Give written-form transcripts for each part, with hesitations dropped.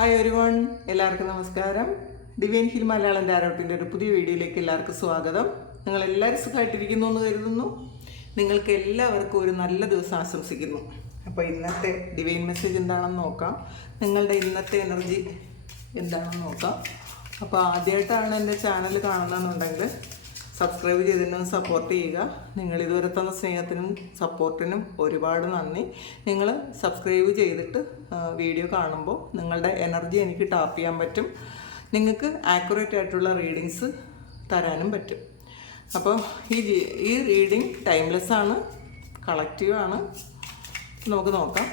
Hi everyone, എല്ലാവർക്കും നമസ്കാരം. Divine hill Malayalam ടാരോട്ടിൻ്റെ ഒരു പുതിയ വീഡിയോയിലേക്ക് എല്ലാവർക്കും സ്വാഗതം. നിങ്ങളെല്ലാവരും സുഖമായിട്ടിരിക്കുന്നു എന്ന് കരുതുന്നു. നിങ്ങൾക്ക് എല്ലാവർക്കും ഒരു നല്ല ദിവസം ആശംസിക്കുന്നു. അപ്പോൾ ഇന്നത്തെ ഡിവൈൻ മെസ്സേജ് എന്താണെന്ന് നോക്കാം. നിങ്ങളുടെ ഇന്നത്തെ എനർജി എന്താണെന്ന് നോക്കാം. അപ്പോൾ ആദ്യമായിട്ടാണ് എൻ്റെ ചാനൽ കാണുന്നതെന്നുണ്ടെങ്കിൽ സബ്സ്ക്രൈബ് ചെയ്തതിനും സപ്പോർട്ട് ചെയ്യുക. നിങ്ങൾ ഇതുവരെ തന്ന സ്നേഹത്തിനും സപ്പോർട്ടിനും ഒരുപാട് നന്ദി. നിങ്ങൾ സബ്സ്ക്രൈബ് ചെയ്തിട്ട് വീഡിയോ കാണുമ്പോൾ നിങ്ങളുടെ എനർജി എനിക്ക് ടാപ്പ് ചെയ്യാൻ പറ്റും. നിങ്ങൾക്ക് ആക്യുറേറ്റ് ആയിട്ടുള്ള റീഡിങ്സ് തരാനും പറ്റും. അപ്പോൾ ഈ റീഡിങ് ടൈംലെസ് ആണ്, കളക്റ്റീവ് ആണ്. നമുക്ക് നോക്കാം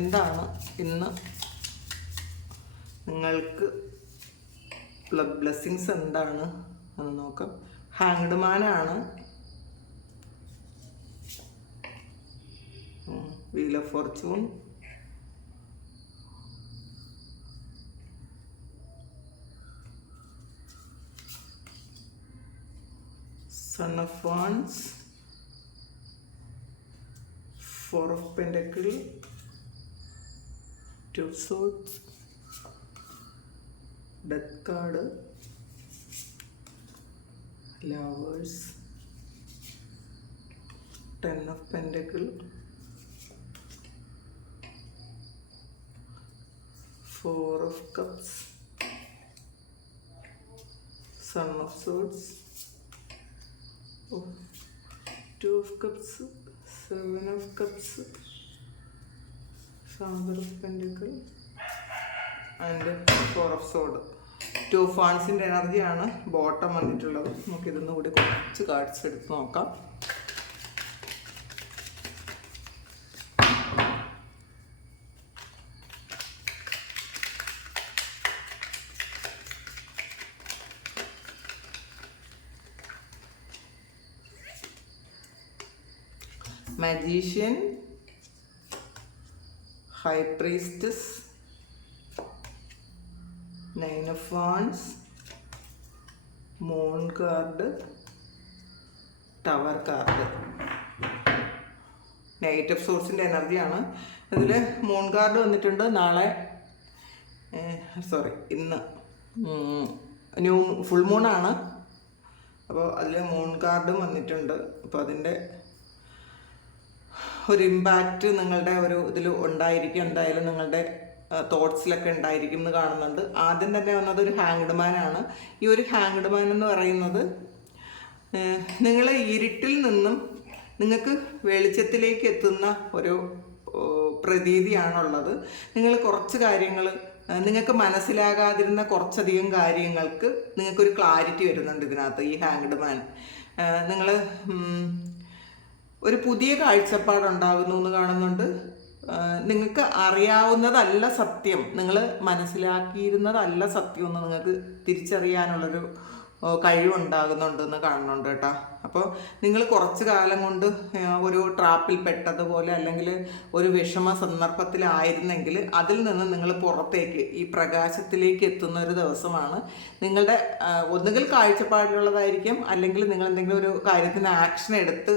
എന്താണ് ഇന്ന് നിങ്ങൾക്ക് ബ്ലെസ്സിങ്സ് എന്താണ് എന്ന് നോക്കാം. ഹാങ്ഡ് മാനാണ്, wheel of fortune, sun of wands, four of pentacle, two of swords, death card, lovers, 10 of Pentacle, 4 of Cups, Son of Swords, 2 of Cups, 7 of Cups, Father of Pentacle and 4 of Swords. 2 of Wandsന്റെ എനർജിയാണ് bottom വന്നിട്ടുള്ളത്. നമുക്കിതൊന്നും കൂടി കുറച്ച് cards എടുത്ത് നോക്കാം. Magician, High Priestess, 9 of Wands, Moon card, Tower card. Knight of Swordsന്റെ എനർജിയാണ്. ഇതിൽ moon card വന്നിട്ടുണ്ട്. നാളെ ഇന്ന് ഫുൾ മൂണാണ്. അപ്പോൾ അതിൽ മൂൺ കാർഡും വന്നിട്ടുണ്ട്. അപ്പോൾ അതിൻ്റെ ഒരു ഇമ്പാക്റ്റ് നിങ്ങളുടെ ഒരു ഇതിൽ ഉണ്ടായിരിക്കും. എന്തായാലും നിങ്ങളുടെ തോട്ട്സിലൊക്കെ ഉണ്ടായിരിക്കും എന്ന് കാണുന്നുണ്ട്. ആദ്യം തന്നെ വന്നത് ഒരു ഹാങ്ഡ് മാനാണ്. ഈ ഒരു ഹാങ്ഡ് മാൻ എന്ന് പറയുന്നത് നിങ്ങൾ ഇരുട്ടിൽ നിന്നും നിങ്ങൾക്ക് വെളിച്ചത്തിലേക്ക് എത്തുന്ന ഒരു പ്രതീതിയാണുള്ളത്. നിങ്ങൾ കുറച്ച് കാര്യങ്ങൾ നിങ്ങൾക്ക് മനസ്സിലാകാതിരുന്ന കുറച്ചധികം കാര്യങ്ങൾക്ക് നിങ്ങൾക്കൊരു ക്ലാരിറ്റി വരുന്നുണ്ട് ഇതിനകത്ത്. ഈ ഹാങ്ഡ് മാൻ നിങ്ങൾ ഒരു പുതിയ കാഴ്ചപ്പാടുണ്ടാകുന്നു എന്ന് കാണുന്നുണ്ട്. നിങ്ങൾക്ക് അറിയാവുന്നതല്ല സത്യം, നിങ്ങൾ മനസ്സിലാക്കിയിരുന്നതല്ല സത്യം എന്ന് നിങ്ങൾക്ക് തിരിച്ചറിയാനുള്ളൊരു കഴിവുണ്ടാകുന്നുണ്ടെന്ന് കാണുന്നുണ്ട് കേട്ടോ. അപ്പോൾ നിങ്ങൾ കുറച്ച് കാലം കൊണ്ട് ഒരു ട്രാപ്പിൽ പെട്ടതുപോലെ അല്ലെങ്കിൽ ഒരു വിഷമ സന്ദർഭത്തിലായിരുന്നെങ്കിൽ അതിൽ നിന്ന് നിങ്ങൾ പുറത്തേക്ക് ഈ പ്രകാശത്തിലേക്ക് എത്തുന്ന ഒരു ദിവസമാണ്. നിങ്ങളുടെ ഒന്നുകിൽ കാഴ്ചപ്പാടിലുള്ളതായിരിക്കും, അല്ലെങ്കിൽ നിങ്ങൾ എന്തെങ്കിലും ഒരു കാര്യത്തിന് ആക്ഷൻ എടുത്ത്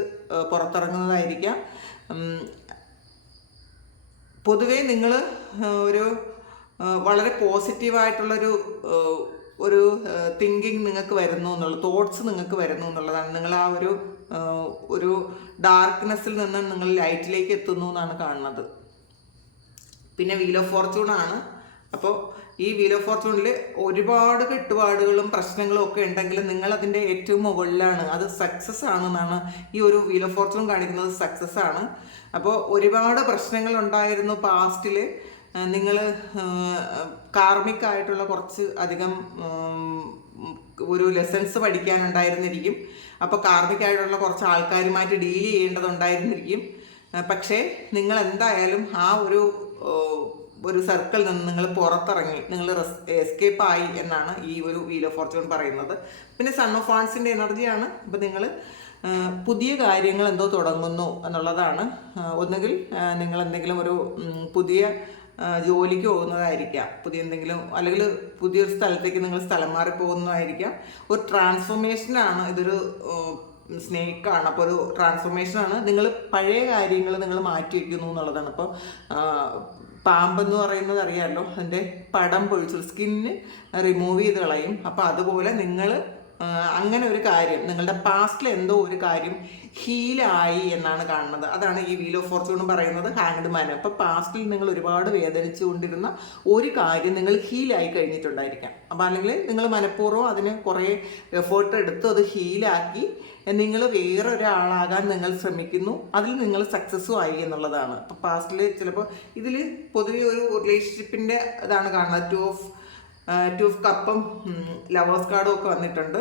പുറത്തിറങ്ങുന്നതായിരിക്കാം. പൊതുവേ നിങ്ങൾ ഒരു വളരെ പോസിറ്റീവായിട്ടുള്ളൊരു ഒരു തിങ്കിങ് നിങ്ങൾക്ക് വരുന്നു എന്നുള്ള തോട്ട്സ് നിങ്ങൾക്ക് വരുന്നു എന്നുള്ളതാണ്. നിങ്ങൾ ആ ഒരു ഡാർക്ക്നെസ്സിൽ നിന്ന് നിങ്ങൾ ലൈറ്റിലേക്ക് എത്തുന്നു എന്നാണ് കാണുന്നത്. പിന്നെ വീൽ ഓഫ് ഫോർച്യൂൺ ആണ്. അപ്പോൾ ഈ വീൽ ഓഫ് ഫോർച്യൂണിൽ ഒരുപാട് കെട്ടുപാടുകളും പ്രശ്നങ്ങളും ഒക്കെ ഉണ്ടെങ്കിലും നിങ്ങൾ അതിൻ്റെ ഏറ്റവും മുകളിലാണ്. അത് സക്സസ് ആണെന്നാണ് ഈ ഒരു വീൽ ഓഫ് ഫോർച്യൂൺ കാണിക്കുന്നത്. സക്സസ് ആണ്. അപ്പോൾ ഒരുപാട് പ്രശ്നങ്ങൾ ഉണ്ടായിരുന്നു പാസ്റ്റിൽ. നിങ്ങൾ കാർമികമായിട്ടുള്ള കുറച്ച് അധികം ഒരു ലെസൺസ് പഠിക്കാനുണ്ടായിരുന്നിരിക്കും. അപ്പോൾ കാർമികമായിട്ടുള്ള കുറച്ച് ആൾക്കാരുമായിട്ട് ഡീൽ ചെയ്യേണ്ടതുണ്ടായിരുന്നിരിക്കും. പക്ഷേ നിങ്ങൾ എന്തായാലും ആ ഒരു സർക്കിളിൽ നിന്ന് നിങ്ങൾ പുറത്തിറങ്ങി, നിങ്ങൾ എസ്കേപ്പ് ആയി എന്നാണ് ഈ ഒരു വീൽ ഓഫ് ഫോർച്യൂൺ പറയുന്നത്. പിന്നെ സൺ ഓഫ് വാൻഡ്സിൻ്റെ എനർജിയാണ്. അപ്പോൾ നിങ്ങൾ പുതിയ കാര്യങ്ങൾ എന്തോ തുടങ്ങുന്നു എന്നുള്ളതാണ്. ഒന്നുകിൽ നിങ്ങൾ എന്തെങ്കിലും ഒരു പുതിയ ജോലിക്ക് പോകുന്നതായിരിക്കാം, പുതിയ എന്തെങ്കിലും, അല്ലെങ്കിൽ പുതിയൊരു സ്ഥലത്തേക്ക് നിങ്ങൾ സ്ഥലം മാറി പോകുന്നതായിരിക്കാം. ഒരു ട്രാൻസ്ഫോർമേഷനാണ്. ഇതൊരു സ്നേക്കാണ്. അപ്പോൾ ഒരു ട്രാൻസ്ഫോർമേഷനാണ്. നിങ്ങൾ പഴയ കാര്യങ്ങൾ നിങ്ങൾ മാറ്റി വയ്ക്കുന്നു എന്നുള്ളതാണ്. അപ്പോൾ പാമ്പെന്ന് പറയുന്നത് അറിയാമല്ലോ, അതിൻ്റെ പടം പൊഴിച്ചു സ്കിന്ന് റിമൂവ് ചെയ്ത് കളയും. അപ്പോൾ അതുപോലെ നിങ്ങൾ അങ്ങനെ ഒരു കാര്യം, നിങ്ങളുടെ പാസ്റ്റിൽ എന്തോ ഒരു കാര്യം ഹീലായി എന്നാണ് കാണുന്നത്. അതാണ് ഈ വീൽ ഓഫ് ഫോർച്യൂൺ പറയുന്നത്, ഹാങ്ഡ് മാൻ. അപ്പോൾ പാസ്റ്റിൽ നിങ്ങൾ ഒരുപാട് വേദനിച്ചു കൊണ്ടിരുന്ന ഒരു കാര്യം നിങ്ങൾ ഹീലായി കഴിഞ്ഞിട്ടുണ്ടായിരിക്കാം. അപ്പോൾ അല്ലെങ്കിൽ നിങ്ങൾ മനഃപൂർവ്വം അതിന് കുറേ എഫേർട്ട് എടുത്ത് അത് ഹീലാക്കി നിങ്ങൾ വേറൊരാളാകാൻ നിങ്ങൾ ശ്രമിക്കുന്നു, അതിൽ നിങ്ങൾ സക്സസ്സും ആയി എന്നുള്ളതാണ്. അപ്പോൾ പാസ്റ്റിൽ ചിലപ്പോൾ ഇതിൽ പൊതുവെ ഒരു റിലേഷൻഷിപ്പിൻ്റെ ഇതാണ് കാണുന്നത്. ടു ഓഫ് കപ്പും ലവേഴ്സ് കാർഡും ഒക്കെ വന്നിട്ടുണ്ട്.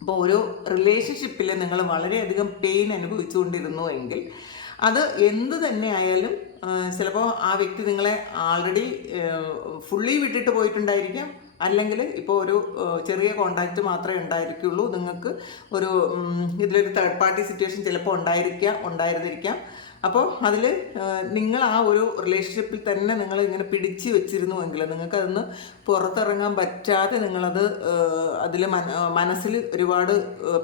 അപ്പോൾ ഒരു റിലേഷൻഷിപ്പിൽ നിങ്ങൾ വളരെയധികം പെയിൻ അനുഭവിച്ചുകൊണ്ടിരുന്നു എങ്കിൽ അത് എന്ത് തന്നെ ആയാലും ചിലപ്പോൾ ആ വ്യക്തി നിങ്ങളെ ആൾറെഡി ഫുള്ളി വിട്ടിട്ട് പോയിട്ടുണ്ടായിരിക്കാം, അല്ലെങ്കിൽ ഇപ്പോൾ ഒരു ചെറിയ കോണ്ടാക്റ്റ് മാത്രമേ ഉണ്ടായിരിക്കുള്ളൂ. നിങ്ങൾക്ക് ഒരു ഇതിലൊരു തേർഡ് പാർട്ടി സിറ്റുവേഷൻ ചിലപ്പോൾ ഉണ്ടായിരുന്നിരിക്കാം. അപ്പോൾ അതിൽ നിങ്ങൾ ആ ഒരു റിലേഷൻഷിപ്പിൽ തന്നെ നിങ്ങൾ ഇങ്ങനെ പിടിച്ച് വെച്ചിരുന്നുവെങ്കിൽ നിങ്ങൾക്കതൊന്ന് പുറത്തിറങ്ങാൻ പറ്റാതെ നിങ്ങളത് അതിൽ മനസ്സിൽ ഒരുപാട്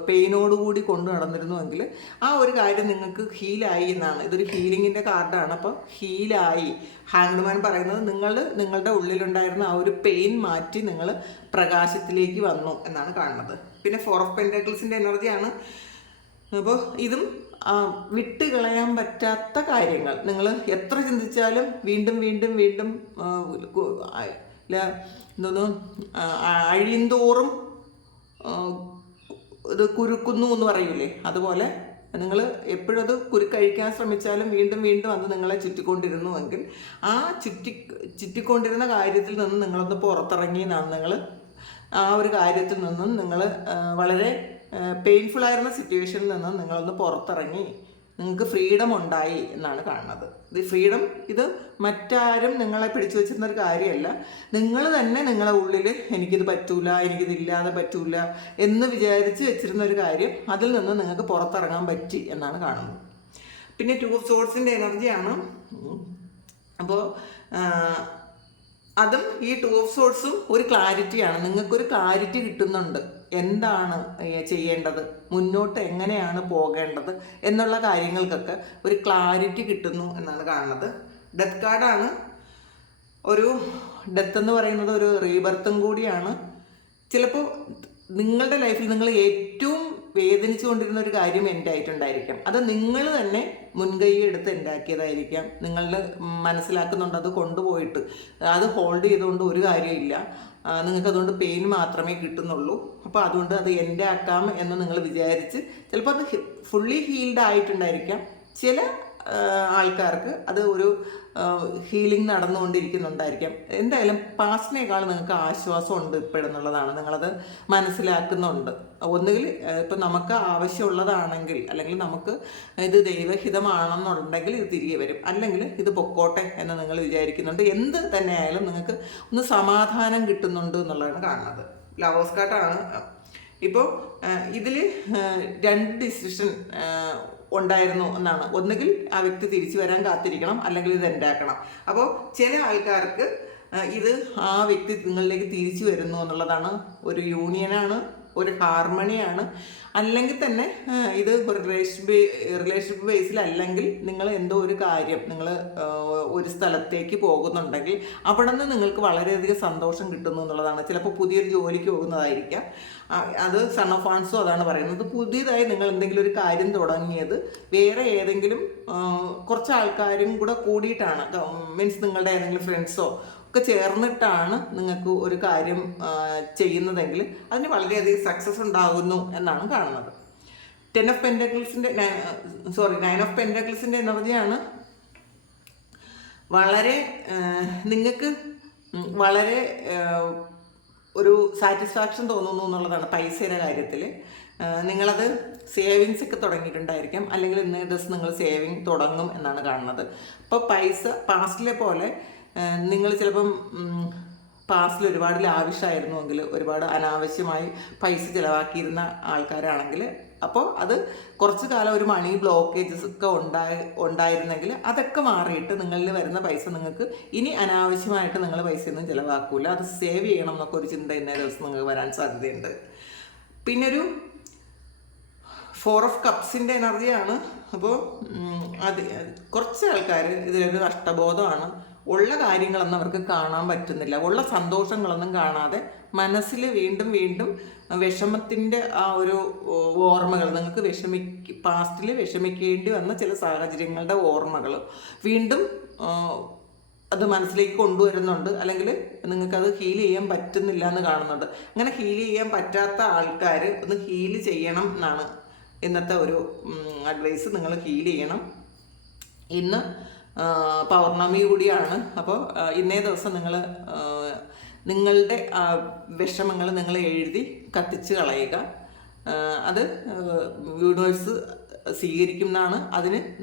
പെയിനോടുകൂടി കൊണ്ടു നടന്നിരുന്നുവെങ്കിൽ ആ ഒരു കാര്യം നിങ്ങൾക്ക് ഹീലായി എന്നാണ്. ഇതൊരു ഹീലിങ്ങിൻ്റെ കാർഡാണ്. അപ്പോൾ ഹീലായി ഹാങ്ഡ് മാൻ പറയുന്നത് നിങ്ങളുടെ ഉള്ളിലുണ്ടായിരുന്ന ആ ഒരു പെയിൻ മാറ്റി നിങ്ങൾ പ്രകാശത്തിലേക്ക് വന്നു എന്നാണ് കാണുന്നത്. പിന്നെ 4 ഓഫ് പെൻറ്റാക്കിൾസിൻ്റെ എനർജിയാണ്. അപ്പോൾ ഇതും വിട്ട് കളയാൻ പറ്റാത്ത കാര്യങ്ങൾ നിങ്ങൾ എത്ര ചിന്തിച്ചാലും വീണ്ടും വീണ്ടും വീണ്ടും എന്തോന്നു അഴിയന്തോറും ഇത് കുരുക്കുന്നു എന്ന് പറയൂലേ, അതുപോലെ നിങ്ങൾ എപ്പോഴും അത് കുരുക്കഴിക്കാൻ ശ്രമിച്ചാലും വീണ്ടും വീണ്ടും അത് നിങ്ങളെ ചുറ്റിക്കൊണ്ടിരുന്നുവെങ്കിൽ ആ ചുറ്റിക്കൊണ്ടിരുന്ന കാര്യത്തിൽ നിന്ന് നിങ്ങളൊന്ന് പുറത്തിറങ്ങി എന്നാണ്. നിങ്ങൾ ആ ഒരു കാര്യത്തിൽ നിന്നും നിങ്ങൾ വളരെ പെയിൻഫുള്ളായിരുന്ന സിറ്റുവേഷനിൽ നിന്ന് നിങ്ങളൊന്ന് പുറത്തിറങ്ങി നിങ്ങൾക്ക് ഫ്രീഡം ഉണ്ടായി എന്നാണ് കാണുന്നത്. ഇത് ഫ്രീഡം ഇത് മറ്റാരും നിങ്ങളെ പിടിച്ചു വെച്ചിരുന്ന ഒരു കാര്യമല്ല, നിങ്ങൾ തന്നെ നിങ്ങളെ ഉള്ളിൽ എനിക്കിത് പറ്റൂല, എനിക്കിതില്ലാതെ പറ്റൂല എന്ന് വിചാരിച്ച് വെച്ചിരുന്ന ഒരു കാര്യം അതിൽ നിന്ന് നിങ്ങൾക്ക് പുറത്തിറങ്ങാൻ പറ്റി എന്നാണ് കാണുന്നത്. പിന്നെ 2 ഓഫ് സോർഡ്സിൻ്റെ എനർജിയാണ്. അപ്പോൾ അതും ഈ 2 ഓഫ് സോർഡ്സും ഒരു ക്ലാരിറ്റിയാണ്. നിങ്ങൾക്കൊരു ക്ലാരിറ്റി കിട്ടുന്നുണ്ട്, എന്താണ് ചെയ്യേണ്ടത്, മുന്നോട്ട് എങ്ങനെയാണ് പോകേണ്ടത് എന്നുള്ള കാര്യങ്ങൾക്കൊക്കെ ഒരു ക്ലാരിറ്റി കിട്ടുന്നു എന്നാണ് കാണുന്നത്. ഡെത്ത് കാർഡാണ്. ഒരു ഡെത്ത് എന്ന് പറയുന്നത് ഒരു റീബർത്തും കൂടിയാണ്. ചിലപ്പോൾ നിങ്ങളുടെ ലൈഫിൽ നിങ്ങൾ ഏറ്റവും വേദനിച്ചു കൊണ്ടിരുന്ന ഒരു കാര്യം എൻ്റെ ആയിട്ടുണ്ടായിരിക്കാം. അത് നിങ്ങൾ തന്നെ മുൻകൈ എടുത്ത് ഉണ്ടാക്കിയതായിരിക്കാം. നിങ്ങളുടെ മനസ്സിലാക്കുന്നുണ്ട് അത് കൊണ്ടുപോയിട്ട് അത് ഹോൾഡ് ചെയ്തുകൊണ്ട് ഒരു കാര്യമില്ല, നിങ്ങൾക്കതുകൊണ്ട് പെയിൻ മാത്രമേ കിട്ടുന്നുള്ളൂ. അപ്പോൾ അതുകൊണ്ട് അത് എൻ്റെ ആക്കാം എന്ന് നിങ്ങൾ വിചാരിച്ച് ചിലപ്പോൾ അത് ഫുള്ളി ഹീൽഡ് ആയിട്ടുണ്ടായിരിക്കാം. ചില ആൾക്കാർക്ക് അത് ഒരു ഹീലിംഗ് നടന്നുകൊണ്ടിരിക്കുന്നുണ്ടായിരിക്കാം. എന്തായാലും പാസ്റ്റിനേക്കാൾ നിങ്ങൾക്ക് ആശ്വാസമുണ്ട് ഇപ്പോഴെന്നുള്ളതാണ്, നിങ്ങളത് മനസ്സിലാക്കുന്നുണ്ട്. ഒന്നുകിൽ ഇപ്പം നമുക്ക് ആവശ്യമുള്ളതാണെങ്കിൽ അല്ലെങ്കിൽ നമുക്ക് ഇത് ദൈവഹിതമാണെന്നുണ്ടെങ്കിൽ ഇത് തിരികെ വരും, അല്ലെങ്കിൽ ഇത് പൊക്കോട്ടെ എന്ന് നിങ്ങൾ വിചാരിക്കുന്നുണ്ട്. എന്ത് തന്നെ ആയാലും നിങ്ങൾക്ക് ഒന്ന് സമാധാനം കിട്ടുന്നുണ്ട് എന്നുള്ളതാണ് കാണുന്നത്. ലവേഴ്സ് കാർഡാണ്. ഇപ്പോൾ ഇതിൽ 2 ഡിസിഷൻ ഉണ്ടായിരുന്നു എന്നാണ്. ഒന്നുകിൽ ആ വ്യക്തി തിരിച്ചു വരാൻ കാത്തിരിക്കണം, അല്ലെങ്കിൽ ഇത് ഉണ്ടാക്കണം. അപ്പോൾ ചില ആൾക്കാർക്ക് ഇത് ആ വ്യക്തി നിങ്ങളിലേക്ക് തിരിച്ചു വരുന്നു എന്നുള്ളതാണ്. ഒരു യൂണിയനാണ്, ഒരു ഹാർമണിയാണ്. അല്ലെങ്കിൽ തന്നെ ഇത് ഒരു റിലേഷൻഷിപ്പ് ബേസിലല്ലെങ്കിൽ നിങ്ങൾ എന്തോ ഒരു കാര്യം നിങ്ങൾ ഒരു സ്ഥലത്തേക്ക് പോകുന്നുണ്ടെങ്കിൽ അവിടെ നിന്ന് നിങ്ങൾക്ക് വളരെയധികം സന്തോഷം കിട്ടുന്നു എന്നുള്ളതാണ്. ചിലപ്പോൾ പുതിയൊരു ജോലിക്ക് പോകുന്നതായിരിക്കാം. അത് സൺ ഓഫ് വാൻസും അതാണ് പറയുന്നത്. പുതിയതായി നിങ്ങൾ എന്തെങ്കിലും ഒരു കാര്യം തുടങ്ങിയത് വേറെ ഏതെങ്കിലും കുറച്ച് ആൾക്കാരും കൂടെ കൂടിയിട്ടാണ്, മീൻസ് നിങ്ങളുടെ ഏതെങ്കിലും ഫ്രണ്ട്സോ ഒക്കെ ചേർന്നിട്ടാണ് നിങ്ങൾക്ക് ഒരു കാര്യം ചെയ്യുന്നതെങ്കിൽ അതിന് വളരെയധികം സക്സസ് ഉണ്ടാകുന്നു എന്നാണ് കാണുന്നത്. 9 ഓഫ് പെൻറ്റാക്കിൾസിൻ്റെ എനർജിയാണ്. വളരെ നിങ്ങൾക്ക് വളരെ ഒരു സാറ്റിസ്ഫാക്ഷൻ തോന്നുന്നു എന്നുള്ളതാണ് പൈസയുടെ കാര്യത്തിൽ. നിങ്ങളത് സേവിങ്സ് ഒക്കെ തുടങ്ങിയിട്ടുണ്ടായിരിക്കാം, അല്ലെങ്കിൽ ഇന്നേ ദിവസം നിങ്ങൾ സേവിങ് തുടങ്ങും എന്നാണ് കാണുന്നത്. അപ്പോൾ പൈസ പാസ്റ്റിലെ പോലെ നിങ്ങൾ ചിലപ്പം പാസ്റ്റിൽ ഒരുപാട് ലാവിഷായിരുന്നുവെങ്കിൽ, ഒരുപാട് അനാവശ്യമായി പൈസ ചിലവാക്കിയിരുന്ന ആൾക്കാരാണെങ്കിൽ, അപ്പോൾ അത് കുറച്ച് കാലം ഒരു മണി ബ്ലോക്കേജസ് ഒക്കെ ഉണ്ടായിരുന്നെങ്കിൽ അതൊക്കെ മാറിയിട്ട് നിങ്ങളിൽ വരുന്ന പൈസ നിങ്ങൾക്ക് ഇനി അനാവശ്യമായിട്ട് നിങ്ങൾ പൈസയൊന്നും ചിലവാക്കൂല, അത് സേവ് ചെയ്യണം എന്നൊക്കെ ഒരു ചിന്ത ഇന്നേ ദിവസം നിങ്ങൾക്ക് വരാൻ സാധ്യതയുണ്ട്. പിന്നൊരു 4 ഓഫ് കപ്സിൻ്റെ എനർജിയാണ്. അപ്പോൾ അത് കുറച്ച് ആൾക്കാർ ഇതിലൊരു നഷ്ടബോധമാണ്, ഉള്ള കാര്യങ്ങളൊന്നും അവർക്ക് കാണാൻ പറ്റുന്നില്ല. ഉള്ള സന്തോഷങ്ങളൊന്നും കാണാതെ മനസ്സിൽ വീണ്ടും വീണ്ടും വിഷമത്തിൻ്റെ ആ ഒരു ഓർമ്മകൾ, നിങ്ങൾക്ക് പാസ്റ്റിൽ വിഷമിക്കേണ്ടി വന്ന ചില സാഹചര്യങ്ങളുടെ ഓർമ്മകൾ വീണ്ടും അത് മനസ്സിലേക്ക് കൊണ്ടുവരുന്നുണ്ട്, അല്ലെങ്കിൽ നിങ്ങൾക്കത് ഹീൽ ചെയ്യാൻ പറ്റുന്നില്ല എന്ന് കാണുന്നുണ്ട്. അങ്ങനെ ഹീൽ ചെയ്യാൻ പറ്റാത്ത ആൾക്കാർ ഒന്ന് ഹീൽ ചെയ്യണം എന്നാണ് ഇന്നത്തെ ഒരു അഡ്വൈസ്. നിങ്ങൾ ഹീൽ ചെയ്യണം. ഇന്ന് പൗർണമി കൂടിയാണ്. അപ്പോൾ ഇന്നേ ദിവസം നിങ്ങളുടെ വിഷമങ്ങൾ നിങ്ങൾ എഴുതി കത്തിച്ച് കളയുക. അത് യൂണിവേഴ്സ് സ്വീകരിക്കും എന്നാണ്.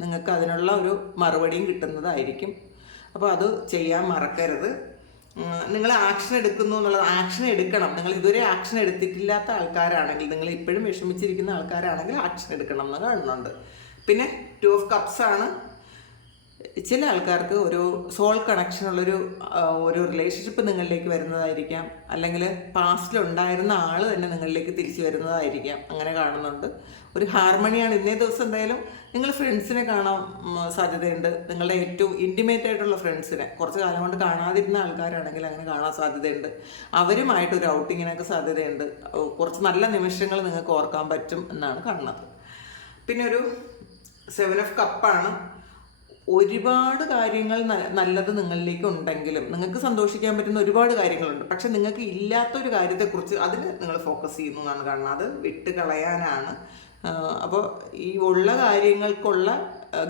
നിങ്ങൾക്ക് അതിനുള്ള ഒരു മറുപടിയും കിട്ടുന്നതായിരിക്കും. അപ്പോൾ അത് ചെയ്യാൻ മറക്കരുത്. നിങ്ങൾ ആക്ഷൻ എടുക്കുന്നു എന്നുള്ളത്, ആക്ഷൻ എടുക്കണം. നിങ്ങൾ ഇതുവരെ ആക്ഷൻ എടുത്തിട്ടില്ലാത്ത ആൾക്കാരാണെങ്കിൽ, നിങ്ങൾ ഇപ്പോഴും വിഷമിച്ചിരിക്കുന്ന ആൾക്കാരാണെങ്കിൽ ആക്ഷൻ എടുക്കണം എന്ന് കാണുന്നുണ്ട്. പിന്നെ 2 of Cups ആണ്. ചില ആൾക്കാർക്ക് ഒരു സോൾ കണക്ഷൻ ഉള്ളൊരു റിലേഷൻഷിപ്പ് നിങ്ങളിലേക്ക് വരുന്നതായിരിക്കാം, അല്ലെങ്കിൽ പാസ്റ്റിലുണ്ടായിരുന്ന ആൾ തന്നെ നിങ്ങളിലേക്ക് തിരിച്ചു വരുന്നതായിരിക്കാം. അങ്ങനെ കാണുന്നുണ്ട്. ഒരു ഹാർമണിയാണ് ഇന്നേ ദിവസം. എന്തായാലും നിങ്ങൾ ഫ്രണ്ട്സിനെ കാണാൻ സാധ്യതയുണ്ട്. നിങ്ങളുടെ ഏറ്റവും ഇൻറ്റിമേറ്റ് ആയിട്ടുള്ള ഫ്രണ്ട്സിനെ കുറച്ച് കാലം കൊണ്ട് കാണാതിരുന്ന ആൾക്കാരാണെങ്കിൽ അങ്ങനെ കാണാൻ സാധ്യതയുണ്ട്. അവരുമായിട്ടൊരു ഔട്ടിങ്ങിനൊക്കെ സാധ്യതയുണ്ട്. കുറച്ച് നല്ല നിമിഷങ്ങൾ നിങ്ങൾക്ക് ഓർക്കാൻ പറ്റും എന്നാണ് കാണുന്നത്. പിന്നെ ഒരു 7 of Cups ആണ്. ഒരുപാട് കാര്യങ്ങൾ നല്ലത് നിങ്ങളിലേക്ക് ഉണ്ടെങ്കിലും, നിങ്ങൾക്ക് സന്തോഷിക്കാൻ പറ്റുന്ന ഒരുപാട് കാര്യങ്ങളുണ്ട്. പക്ഷെ നിങ്ങൾക്ക് ഇല്ലാത്തൊരു കാര്യത്തെക്കുറിച്ച് അതിന് നിങ്ങൾ ഫോക്കസ് ചെയ്യുന്നു എന്നാണ് കാണുന്നത്. അത് വിട്ട് കളയാനാണ്. അപ്പോൾ ഈ ഉള്ള കാര്യങ്ങൾക്കുള്ള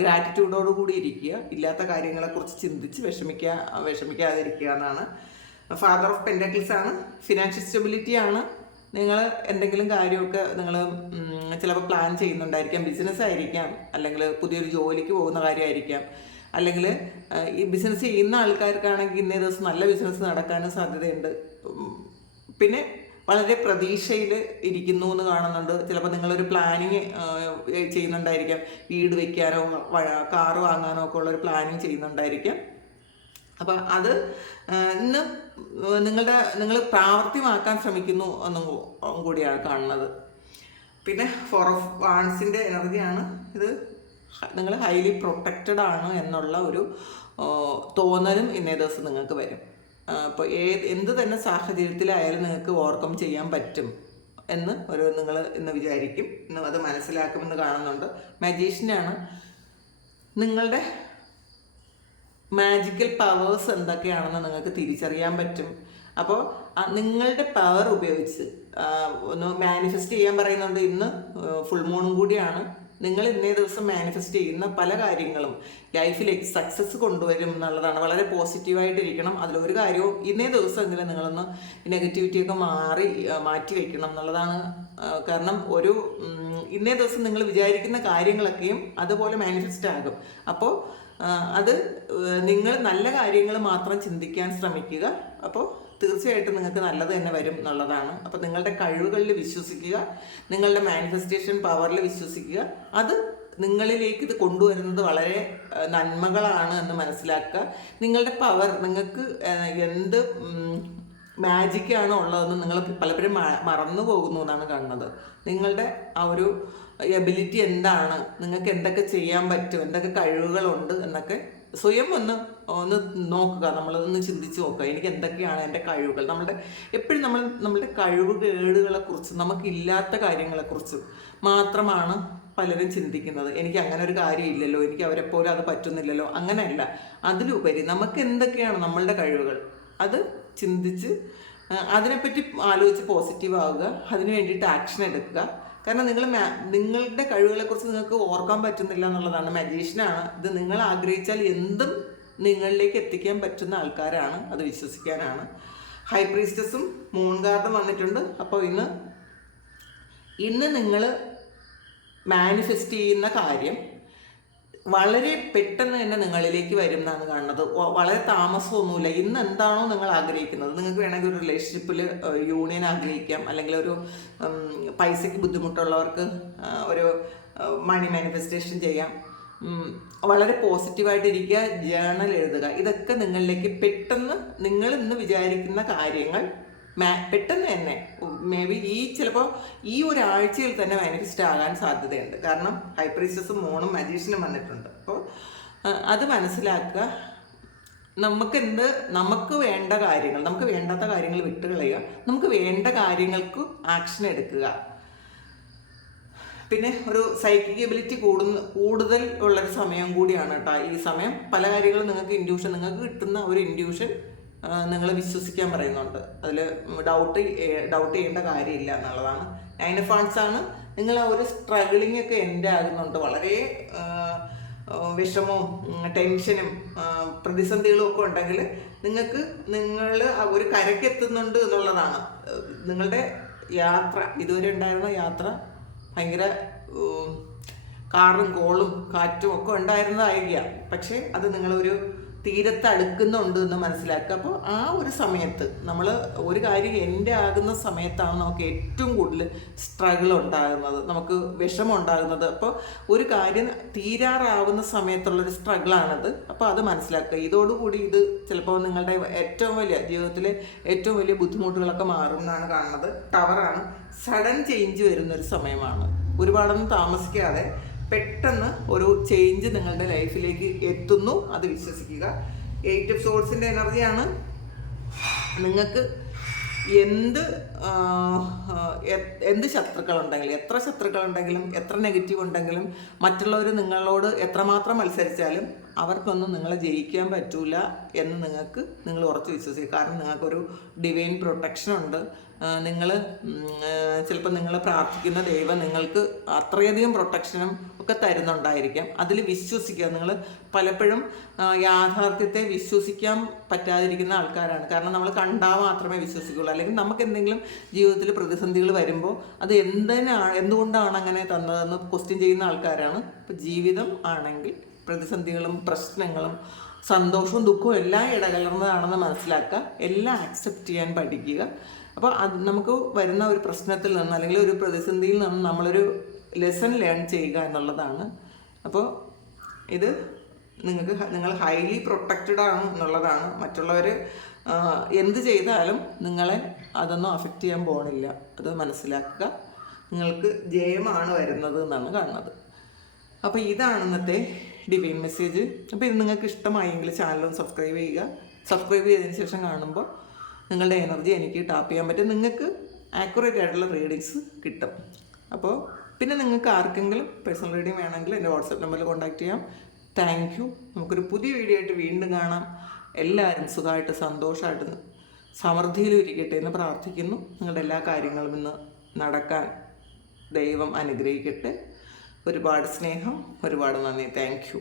ഗ്രാറ്റിറ്റ്യൂഡോടുകൂടി ഇരിക്കുക. ഇല്ലാത്ത കാര്യങ്ങളെക്കുറിച്ച് ചിന്തിച്ച് വിഷമിക്കാതിരിക്കുക എന്നാണ്. ഫാദർ ഓഫ് പെൻറ്റക്കിൾസ് ആണ്. ഫിനാൻഷ്യൽ സ്റ്റെബിലിറ്റി ആണ്. നിങ്ങൾ എന്തെങ്കിലും കാര്യമൊക്കെ നിങ്ങൾ ചിലപ്പോൾ പ്ലാൻ ചെയ്യുന്നുണ്ടായിരിക്കാം. ബിസിനസ് ആയിരിക്കാം, അല്ലെങ്കിൽ പുതിയൊരു ജോലിക്ക് പോകുന്ന കാര്യമായിരിക്കാം, അല്ലെങ്കിൽ ഈ ബിസിനസ് ചെയ്യുന്ന ആൾക്കാർക്കാണെങ്കിൽ ഇന്നേ ദിവസം നല്ല ബിസിനസ് നടക്കാനും സാധ്യതയുണ്ട്. പിന്നെ വളരെ പ്രതീക്ഷയിൽ ഇരിക്കുന്നു എന്ന് കാണുന്നുണ്ട്. ചിലപ്പോൾ നിങ്ങളൊരു പ്ലാനിങ് ചെയ്യുന്നുണ്ടായിരിക്കാം. വീട് വയ്ക്കാനോ കാറ് വാങ്ങാനോ ഒക്കെ ഉള്ളൊരു പ്ലാനിങ് ചെയ്യുന്നുണ്ടായിരിക്കാം. അപ്പം അത് ഇന്ന് നിങ്ങൾ പ്രാവർത്തികമാക്കാൻ ശ്രമിക്കുന്നു എന്നും കൂടിയാണ് കാണുന്നത്. പിന്നെ 4 of Wands എനർജിയാണ്. ഇത് നിങ്ങൾ ഹൈലി പ്രൊട്ടക്റ്റഡ് ആണ് എന്നുള്ള ഒരു തോന്നലും ഇന്നേ ദിവസം നിങ്ങൾക്ക് വരും. അപ്പോൾ എന്ത് തന്നെ സാഹചര്യത്തിലായാലും നിങ്ങൾക്ക് ഓവർകം ചെയ്യാൻ പറ്റും എന്ന് നിങ്ങൾ ഇന്ന് വിചാരിക്കും. ഇന്ന് അത് മനസ്സിലാക്കുമെന്ന് കാണുന്നുണ്ട്. മജീഷ്യനാണ്. നിങ്ങളുടെ മാജിക്കൽ പവേഴ്സ് എന്തൊക്കെയാണെന്ന് നിങ്ങൾക്ക് തിരിച്ചറിയാൻ പറ്റും. അപ്പോൾ നിങ്ങളുടെ പവർ ഉപയോഗിച്ച് ഒന്ന് മാനിഫെസ്റ്റ് ചെയ്യാൻ പറയുന്നുണ്ട്. ഇന്ന് ഫുൾ മൂണും കൂടിയാണ്. നിങ്ങൾ ഇന്നേ ദിവസം മാനിഫെസ്റ്റ് ചെയ്യുന്ന പല കാര്യങ്ങളും ലൈഫിലേക്ക് സക്സസ് കൊണ്ടുവരും എന്നുള്ളതാണ്. വളരെ പോസിറ്റീവായിട്ടിരിക്കണം. അതിലൊരു കാര്യവും ഇന്നേ ദിവസമെങ്കിലും നിങ്ങളൊന്ന് നെഗറ്റിവിറ്റിയൊക്കെ മാറ്റി വയ്ക്കണം എന്നുള്ളതാണ്. കാരണം ഇന്നേ ദിവസം നിങ്ങൾ വിചാരിക്കുന്ന കാര്യങ്ങളൊക്കെയും അതുപോലെ മാനിഫെസ്റ്റ് ആകും. അപ്പോൾ അത് നിങ്ങൾ നല്ല കാര്യങ്ങൾ മാത്രം ചിന്തിക്കാൻ ശ്രമിക്കുക. അപ്പോൾ തീർച്ചയായിട്ടും നിങ്ങൾക്ക് നല്ലത് തന്നെ വരും എന്നുള്ളതാണ്. അപ്പോൾ നിങ്ങളുടെ കഴിവുകളിൽ വിശ്വസിക്കുക, നിങ്ങളുടെ മാനിഫെസ്റ്റേഷൻ പവറിൽ വിശ്വസിക്കുക. അത് നിങ്ങളിലേക്ക് ഇത് കൊണ്ടുവരുന്നത് വളരെ നന്മകളാണ് എന്ന് മനസ്സിലാക്കുക. നിങ്ങളുടെ പവർ, നിങ്ങൾക്ക് എന്ത് മാജിക്കാണോ ഉള്ളതെന്ന് നിങ്ങൾ പലപ്പോഴും മറന്നു പോകുന്നു എന്നാണ് കാണുന്നത്. നിങ്ങളുടെ ആ ഒരു എബിലിറ്റി എന്താണ്, നിങ്ങൾക്ക് എന്തൊക്കെ ചെയ്യാൻ പറ്റും, എന്തൊക്കെ കഴിവുകളുണ്ട് എന്നൊക്കെ സ്വയം ഒന്ന് നോക്കുക. നമ്മളതൊന്ന് ചിന്തിച്ച് നോക്കുക. എനിക്ക് എന്തൊക്കെയാണ് എൻ്റെ കഴിവുകൾ. എപ്പോഴും നമ്മളുടെ കഴിവുകേടുകളെക്കുറിച്ച്, നമുക്കില്ലാത്ത കാര്യങ്ങളെക്കുറിച്ച് മാത്രമാണ് പലരും ചിന്തിക്കുന്നത്. എനിക്ക് അങ്ങനെ ഒരു കാര്യമില്ലല്ലോ, എനിക്ക് അവരെപ്പോലെ അത് പറ്റുന്നില്ലല്ലോ. അങ്ങനെയല്ല. അതിലുപരി നമുക്ക് എന്തൊക്കെയാണ് നമ്മളുടെ കഴിവുകൾ, അത് ചിന്തിച്ച് അതിനെപ്പറ്റി ആലോചിച്ച് പോസിറ്റീവ് ആവുക. അതിന് വേണ്ടിയിട്ട് ആക്ഷൻ എടുക്കുക. കാരണം നിങ്ങളുടെ കഴിവുകളെക്കുറിച്ച് നിങ്ങൾക്ക് ഓർക്കാൻ പറ്റുന്നില്ല എന്നുള്ളതാണ്. മജീഷ്യനാണ്. ഇത് നിങ്ങൾ ആഗ്രഹിച്ചാൽ എന്തും നിങ്ങളിലേക്ക് എത്തിക്കാൻ പറ്റുന്ന ആൾക്കാരാണ്. അത് വിശ്വസിക്കാനാണ്. ഹൈ പ്രീസ്റ്റസും മൂൺ ഗാർഡും വന്നിട്ടുണ്ട്. അപ്പോൾ ഇന്ന് നിങ്ങൾ മാനിഫെസ്റ്റ് ചെയ്യുന്ന കാര്യം വളരെ പെട്ടെന്ന് തന്നെ നിങ്ങളിലേക്ക് വരും എന്നാണ് കാണുന്നത്. വളരെ താമസമൊന്നുമില്ല. ഇന്ന് എന്താണോ നിങ്ങൾ ആഗ്രഹിക്കുന്നത്, നിങ്ങൾക്ക് വേണമെങ്കിൽ ഒരു റിലേഷൻഷിപ്പിൽ യൂണിയൻ ആഗ്രഹിക്കാം, അല്ലെങ്കിൽ ഒരു പൈസയ്ക്ക് ബുദ്ധിമുട്ടുള്ളവർക്ക് ഒരു മണി മാനിഫെസ്റ്റേഷൻ ചെയ്യാം. വളരെ പോസിറ്റീവായിട്ടിരിക്കുക, ജേണൽ എഴുതുക. ഇതൊക്കെ നിങ്ങളിലേക്ക് പെട്ടെന്ന് നിങ്ങൾ ഇന്ന് വിചാരിക്കുന്ന കാര്യങ്ങൾ പെട്ടെന്ന് തന്നെ ചിലപ്പോൾ ഈ ഒരാഴ്ചയിൽ തന്നെ മാനിഫെസ്റ്റ് ആകാൻ സാധ്യതയുണ്ട്. കാരണം ഹൈ പ്രീസ്റ്റസും മൂണും മജീഷ്യനും വന്നിട്ടുണ്ട്. അപ്പോൾ അത് മനസ്സിലാക്കുക. നമുക്ക് വേണ്ട കാര്യങ്ങൾ, നമുക്ക് വേണ്ടാത്ത കാര്യങ്ങൾ വിട്ടുകളയുക, നമുക്ക് വേണ്ട കാര്യങ്ങൾക്ക് ആക്ഷൻ എടുക്കുക. പിന്നെ ഒരു സൈക്കിക് എബിലിറ്റി കൂടുതൽ ഉള്ളൊരു സമയം കൂടിയാണ് കേട്ടോ ഈ സമയം. പല കാര്യങ്ങളും നിങ്ങൾക്ക് കിട്ടുന്ന ഒരു ഇൻഡ്യൂഷൻ നിങ്ങൾ വിശ്വസിക്കാൻ പറയുന്നുണ്ട്. അതിൽ ഡൗട്ട് ചെയ്യേണ്ട കാര്യമില്ല എന്നുള്ളതാണ്. 9 ഓഫ് വാണ്ട്സ് ആണ്. നിങ്ങൾ ആ ഒരു സ്ട്രഗിളിംഗ് ഒക്കെ എൻഡ് ആകുന്നുണ്ട്. വളരെ വിഷമവും ടെൻഷനും പ്രതിസന്ധികളും ഒക്കെ ഉണ്ടെങ്കിൽ നിങ്ങൾ ഒരു കരക്കെത്തുന്നുണ്ട് എന്നുള്ളതാണ്. നിങ്ങളുടെ യാത്ര, ഇതുവരെ ഉണ്ടായിരുന്ന യാത്ര ഭയങ്കര കാറും കോളും കാറ്റും ഒക്കെ ഉണ്ടായിരുന്നതായിരിക്കാം. പക്ഷേ അത് നിങ്ങളൊരു തീരത്ത് അടുക്കുന്നുണ്ട് എന്ന് മനസ്സിലാക്കുക. അപ്പോൾ ആ ഒരു സമയത്ത് നമ്മൾ ഒരു കാര്യം എൻഡ് ആകുന്ന സമയത്താണ് നമുക്ക് ഏറ്റവും കൂടുതൽ സ്ട്രഗിൾ ഉണ്ടാകുന്നത്, നമുക്ക് വിഷമം ഉണ്ടാകുന്നത്. അപ്പോൾ ഒരു കാര്യം തീരാറാവുന്ന സമയത്തുള്ളൊരു സ്ട്രഗിളാണത്. അപ്പോൾ അത് മനസ്സിലാക്കുക. ഇതോടുകൂടി ഇത് ചിലപ്പോൾ നിങ്ങളുടെ ജീവിതത്തിലെ ഏറ്റവും വലിയ ബുദ്ധിമുട്ടുകളൊക്കെ മാറുമെന്നാണ് കാണുന്നത്. ടവറാണ്. സഡൻ ചേഞ്ച് വരുന്നൊരു സമയമാണ്. ഒരുപാടൊന്നും താമസിക്കാതെ പെട്ടെന്ന് ഒരു ചേഞ്ച് നിങ്ങളുടെ ലൈഫിലേക്ക് എത്തുന്നു. അത് വിശ്വസിക്കുക. 8 ഓഫ് സോർഡ്സിൻ്റെ എനർജിയാണ്. നിങ്ങൾക്ക് എന്ത് ശത്രുക്കളുണ്ടെങ്കിലും, എത്ര ശത്രുക്കളുണ്ടെങ്കിലും, എത്ര നെഗറ്റീവ് ഉണ്ടെങ്കിലും, മറ്റുള്ളവർ നിങ്ങളോട് എത്രമാത്രം മത്സരിച്ചാലും അവർക്കൊന്നും നിങ്ങളെ ജയിക്കാൻ പറ്റൂല എന്ന് നിങ്ങൾ ഉറച്ച് വിശ്വസിക്കുക. കാരണം നിങ്ങൾക്കൊരു ഡിവൈൻ പ്രൊട്ടക്ഷൻ ഉണ്ട്. ചിലപ്പോൾ നിങ്ങൾ പ്രാർത്ഥിക്കുന്ന ദൈവം നിങ്ങൾക്ക് അത്രയധികം പ്രൊട്ടക്ഷനും ഒക്കെ തരുന്നുണ്ടായിരിക്കാം. അതിൽ വിശ്വസിക്കുക. നിങ്ങൾ പലപ്പോഴും യാഥാർത്ഥ്യത്തെ വിശ്വസിക്കാൻ പറ്റാതിരിക്കുന്ന ആൾക്കാരാണ്. കാരണം നമ്മൾ കണ്ടാൽ മാത്രമേ വിശ്വസിക്കുള്ളൂ. അല്ലെങ്കിൽ നമുക്ക് എന്തെങ്കിലും ജീവിതത്തിൽ പ്രതിസന്ധികൾ വരുമ്പോൾ അത് എന്തുകൊണ്ടാണ് അങ്ങനെ തന്നതെന്ന് ക്വസ്റ്റ്യൻ ചെയ്യുന്ന ആൾക്കാരാണ്. ഇപ്പോൾ ജീവിതം ആണെങ്കിൽ പ്രതിസന്ധികളും പ്രശ്നങ്ങളും സന്തോഷവും ദുഃഖവും എല്ലാം ഇടകലർന്നതാണെന്ന് മനസ്സിലാക്കുക. എല്ലാം ആക്സെപ്റ്റ് ചെയ്യാൻ പഠിക്കുക. അപ്പോൾ അത് നമുക്ക് വരുന്ന ഒരു പ്രശ്നത്തിൽ നിന്ന് അല്ലെങ്കിൽ ഒരു പ്രതിസന്ധിയിൽ നിന്ന് നമ്മളൊരു ലെസൺ ലേൺ ചെയ്യുക എന്നുള്ളതാണ്. അപ്പോൾ ഇത് നിങ്ങൾ ഹൈലി പ്രൊട്ടക്റ്റഡ് ആണ് എന്നുള്ളതാണ്. മറ്റുള്ളവർ എന്ത് ചെയ്താലും നിങ്ങളെ അതൊന്നും അഫക്റ്റ് ചെയ്യാൻ പോകണില്ല. അത് മനസ്സിലാക്കുക. നിങ്ങൾക്ക് ജയമാണ് വരുന്നത് എന്നാണ് കാണുന്നത്. അപ്പോൾ ഇതാണ് ഇന്നത്തെ ഡിവൈൻ മെസ്സേജ്. അപ്പോൾ ഇത് നിങ്ങൾക്ക് ഇഷ്ടമായെങ്കിൽ ചാനലൊന്ന് സബ്സ്ക്രൈബ് ചെയ്യുക. സബ്സ്ക്രൈബ് ചെയ്തതിന് ശേഷം കാണുമ്പോൾ നിങ്ങളുടെ എനർജി എനിക്ക് ടാപ്പ് ചെയ്യാൻ പറ്റും. നിങ്ങൾക്ക് ആക്യുറേറ്റ് ആയിട്ടുള്ള റീഡിങ്സ് കിട്ടും. അപ്പോൾ പിന്നെ നിങ്ങൾക്ക് ആർക്കെങ്കിലും പേഴ്സണൽ റീഡിങ് വേണമെങ്കിൽ എൻ്റെ വാട്സാപ്പ് നമ്പറിൽ കോൺടാക്ട് ചെയ്യാം. Thank you. നമുക്കൊരു പുതിയ വീഡിയോ ആയിട്ട് വീണ്ടും കാണാം. എല്ലാവരും സുഖമായിട്ട് സന്തോഷമായിട്ട് സമൃദ്ധിയിലും ഇരിക്കട്ടെ എന്ന് പ്രാർത്ഥിക്കുന്നു. നിങ്ങളുടെ എല്ലാ കാര്യങ്ങളും ഇന്ന് നടക്കാൻ ദൈവം അനുഗ്രഹിക്കട്ടെ. ഒരുപാട് സ്നേഹം, ഒരുപാട് നന്ദി. Thank you.